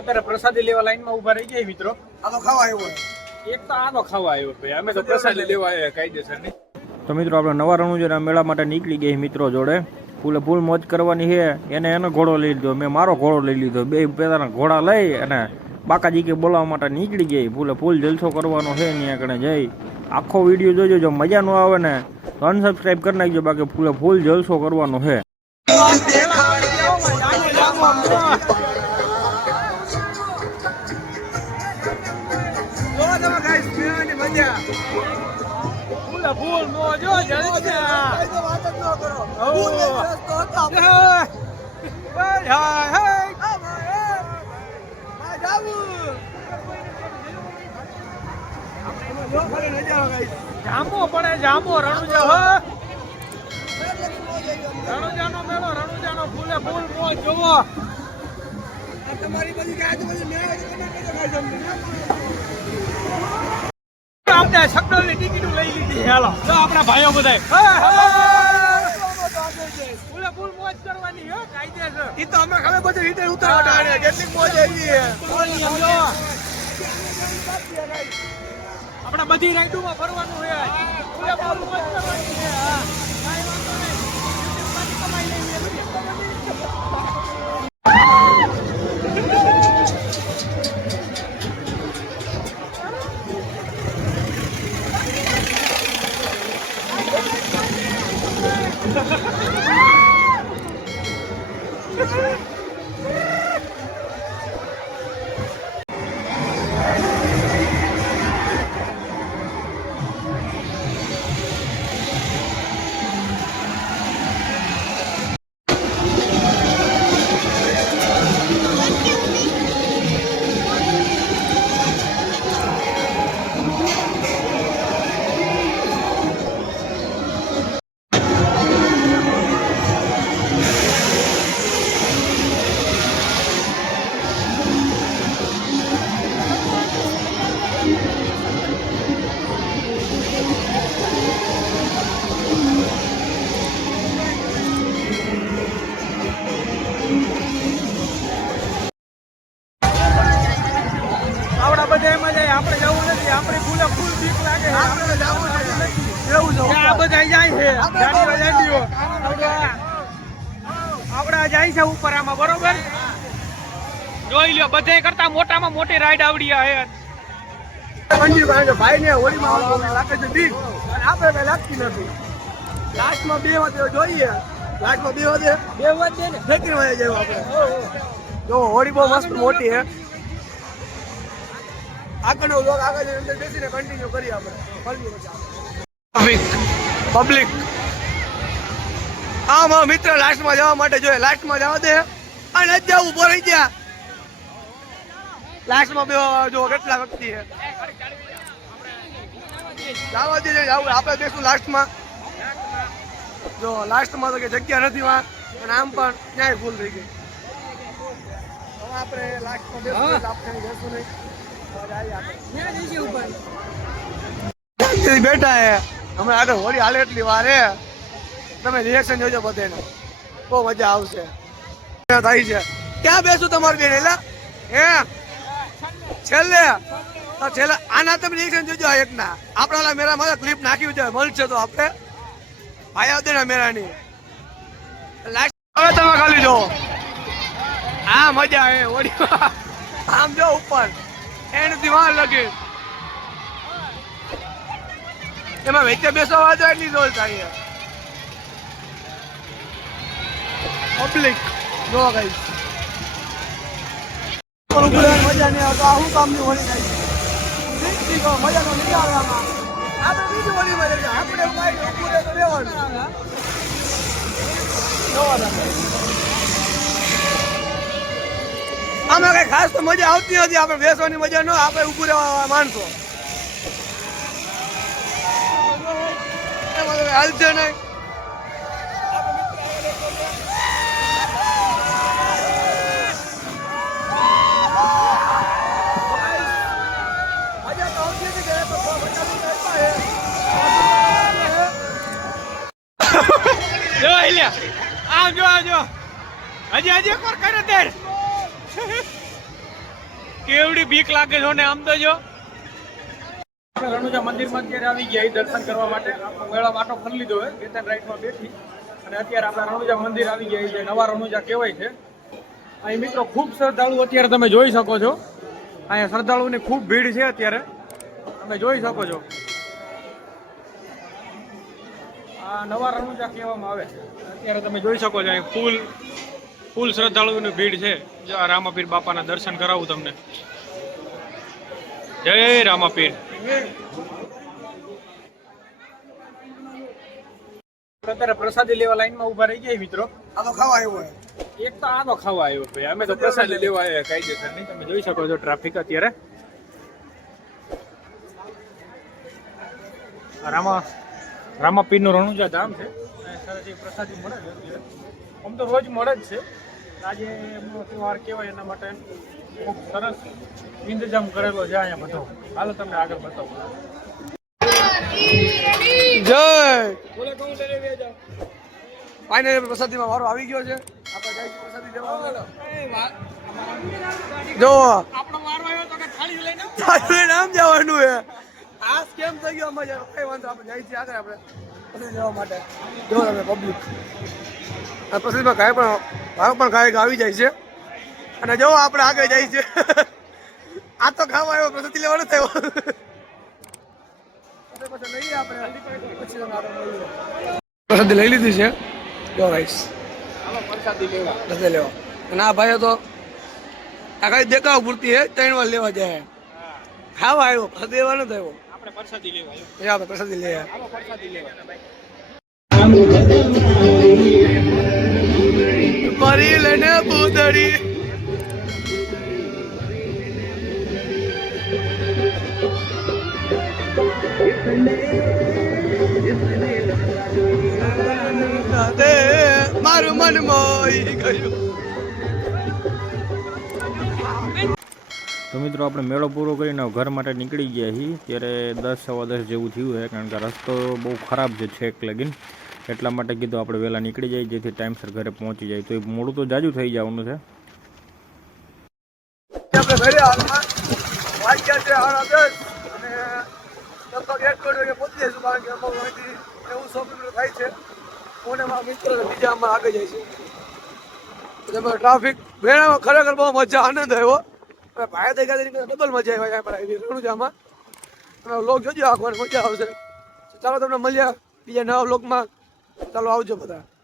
અત્યારે પ્રસાદી લેવા લાઈનમાં ઊભા રહી ગયા મિત્રો. આ તો ખાવા આવ્યો એક તો આનો ખાવા આવ્યો ભાઈ. અમે તો પ્રસાદી લેવા આવ્યા કાયદેસરની તો મિત્રો આપણે નવા રણુજના મેળા માટે નીકળી ગઈ મિત્રો જોડે ફૂલે ફૂલ મોજ કરવાની છે. એને એનો ઘોડો લઈ લીધો. મેં મારો ઘોડો લઈ લીધો. બે પોતાના ઘોડા લઈ અને બાકાજી કે બોલાવવા માટે નીકળી ગઈ. ફૂલે ફૂલ જલસો કરવાનો છે ત્યાં આગળ જઈ. આખો વીડિયો જોજો. જો મજા ન આવે ને તો અનસબસ્ક્રાઈબ કરી નાખજો. બાકી ફૂલે ફૂલ જલસો કરવાનો છે. ફૂલે ફૂલ નો જો જલસા કઈ તો વાત જ ન કરો. ફૂલ રસ્તો હતો. હાય હાય આ જાવું. જામો પડે જામો રણુજા હો મોજ. રણુજાનો મેળો રણુજાનો ફૂલે ફૂલ મોજ જોવો તમારી બધી આજુબાજુ મેળ આપણે ની ટિકિટો લઈ લીધી. હેલો તો આપણા ભાઈઓ બધાય. ફૂલે ફૂલ મોજ કરવાની હો કાયદેસર. ઈ તો અમે ખબર બધી રીતે ઉતારવા ટાણે. કેટલી મોજ આવી આપણે બધી રાઈડોમાં ફરવાનું છે. ફૂલે ફૂલ મોજ કરવાની છે હા. બીક લાગે. આપણે જાવું. એવું છે આ બધા જાય છે જાડીઓ જાડીઓ આપણા જાય છે ઉપર આમાં બરોબર જોઈ લ્યો બધે કરતા મોટામાં મોટી રાઈડ આવડી આ હે ભાઈ ને હોળીમાં લાગે છે બીક આપણે કઈ લાગતી નથી લાસ્ટમાં બે વાગે જોઈએ લાસ્ટમાં બે વાગે બે દે ને ફેંકીને વાગે જવું આપણે જો, હોળી બહુ મસ્ત મોટી છે આગળનો લોક આગળ અંદર બેસીને કન્ટિન્યુ કરીએ આપણે. પબ્લિક પબ્લિક મારો મિત્ર લાસ્ટમાં જવા માટે જોઈએ. લાસ્ટમાં જવા દે. અને જ જવું ઊભો રહી ગયા. લાસ્ટમાં બે જો કેટલા વ્યક્તિ છે? જવા દે જવું આપણે બેસું લાસ્ટમાં જો લાસ્ટમાં તો કે જગ્યા નથી વા. અને આમ પણ ક્યાંય ભૂલ થઈ ગઈ. હવે આપણે લાસ્ટમાં બેસું. આપણે બેસું નહીં. બેઠા હે. અમે આગળ હોળી હાલે એટલી વાર. તમે રિએક્શન જોજો બધાને. બહુ મજા આવશે. થાય છે. ક્યાં બેસું તમારી બેન? એલા? હે? છેલ્લે? છેલ્લે આના તમે રિએક્શન જોજો આ એકના. આપણા મેરા માં ક્લિપ નાખ્યું છે. મળશે તો આપણે. ભાઈ આવતી ને મેરાની હવે તમે ખાલી જો આ મજા હે હોળી. આમ જો ઉપર. એનથી દિવાલ લગે એમાં વચ્ચે બેસવા વાળો એટલી જોર થાય પબ્લિક જો ગઈ મજા નહીં આવતો આ શું કામની હોળી થાય મજાનો તો નહીં આવે આમાં આપણે બીજી જઈએ આપણે એવું કાંઈ તો આમાં કઈ ખાસ તો મજા આવતી નથી. આપણે બેસવાની મજા ન આપણે ઉભું રહેવા માણસો. હાલશે નહીં. જો આમ જો હજી હજી એક વાર કરે તેર કેવડી બીક લાગે છે ને આમ તો જો. આપણે રણુજા મંદિરમાં અત્યારે આવી ગયા એ દર્શન કરવા માટે. મેળા માટો ફરી લીધો હોય કેતન રાઈટમાં બેઠી. અને અત્યારે આપણા રણુજા મંદિર આવી ગયા છે નવા રણુજા કહેવાય છે. અહીં મિત્રો ખૂબ શ્રદ્ધાળુ અત્યારે તમે જોઈ શકો છો. અહીંયા શ્રદ્ધાળુની ખૂબ ભીડ છે અત્યારે. તમે જોઈ શકો છો. આ નવા રણુજા કહેવામાં આવે અત્યારે તમે જોઈ શકો છો, અહીં ફૂલ ફૂલ શ્રદ્ધાળુઓની ભીડ છે. જો આ રામાપીર બાપાના દર્શન કરાવું તમને. જય રામાપીર. અત્યારે પ્રસાદી લેવા લાઈનમાં ઊભા રહી ગયા મિત્રો. આ તો ખાવા આવ્યો એક તો આનો ખાવા આવ્યો ભાઈ. અમે તો પ્રસાદી લેવા આવ્યા કાયદેસર નહીં. તમે જોઈ શકો છો ટ્રાફિક અત્યારે. રામા રામાપીરનું રણુજા ધામ છે. પ્રસાદી મળે છે આમ તો રોજ મળે જ છે. આજે એમનો તહેવાર કહેવાય એના માટે ખૂબ સરસ ઇંતજામ કરેલો છે અહીંયા બધો. હાલો તમને આગળ બતાવું. જય! ફાઇનલી પ્રસાદીમાં વારો આવી ગયો છે. આપણે જાય છે પ્રસાદી લેવા જો. આપણો વારો આવ્યો તો કે થાળી લઈને નામ જવાનું હે આ સ્કેમ થઈ ગયો અમારે? કઈ વાંધો આપણે જાય છીએ આગળ આપણે. પ્રસાદી લેવા માટે. જો તમે પબ્લિક આ પ્રસાદીમાં કાંઈ પણ ભાવ પણ કાંઈક આવી જાય છે. અને જો આપણે આગળ જાય છે આ તો ખાવા આવ્યો પ્રસાદી લેવાનો થયો. પ્રસાદી લઈ લીધી છે. જો રાઈસ હાલો પ્રસાદી લેવા. અને આ ભાઈઓ તો આ કઈ દેખાવ પૂરતી હે ત્રણ વાર લેવા જાય ખાવા આવ્યો પ્રસાદી લેવા નથી આવ્યો. આપણે પ્રસાદી લેવા આપણે પ્રસાદી પ્રસાદી લેવા. પરી લઈને પૂતળી મારું મન મોઈ ગયું. તો મિત્રો આપણે મેળો પૂરો કરીને ઘર માટે નીકળી ગયા છીએ. ત્યારે દસ સવા દસ જેવું થયું છે, કારણ કે રસ્તો બહુ ખરાબ છે છેક લગીન. એટલા માટે કીધું આપણે વહેલા નીકળી જાય જેથી ટાઈમસર ઘરે પહોંચી જાય. તો એ મોડું તો જાજુ થઈ જવાનું છે. આપણે ઘરે આગળ જાય છે. ટ્રાફિક ભેળામાં ખરેખર બહુ મજા, આનંદ આવ્યો. ભાઈ થઈ ગયા ડબલ મજા આવી પર રણુજામાં લોક જોજો, આખો મજા આવશે. ચાલો તમને મળ્યા બીજા નવા લોકમાં ચાલો આવજો બધા.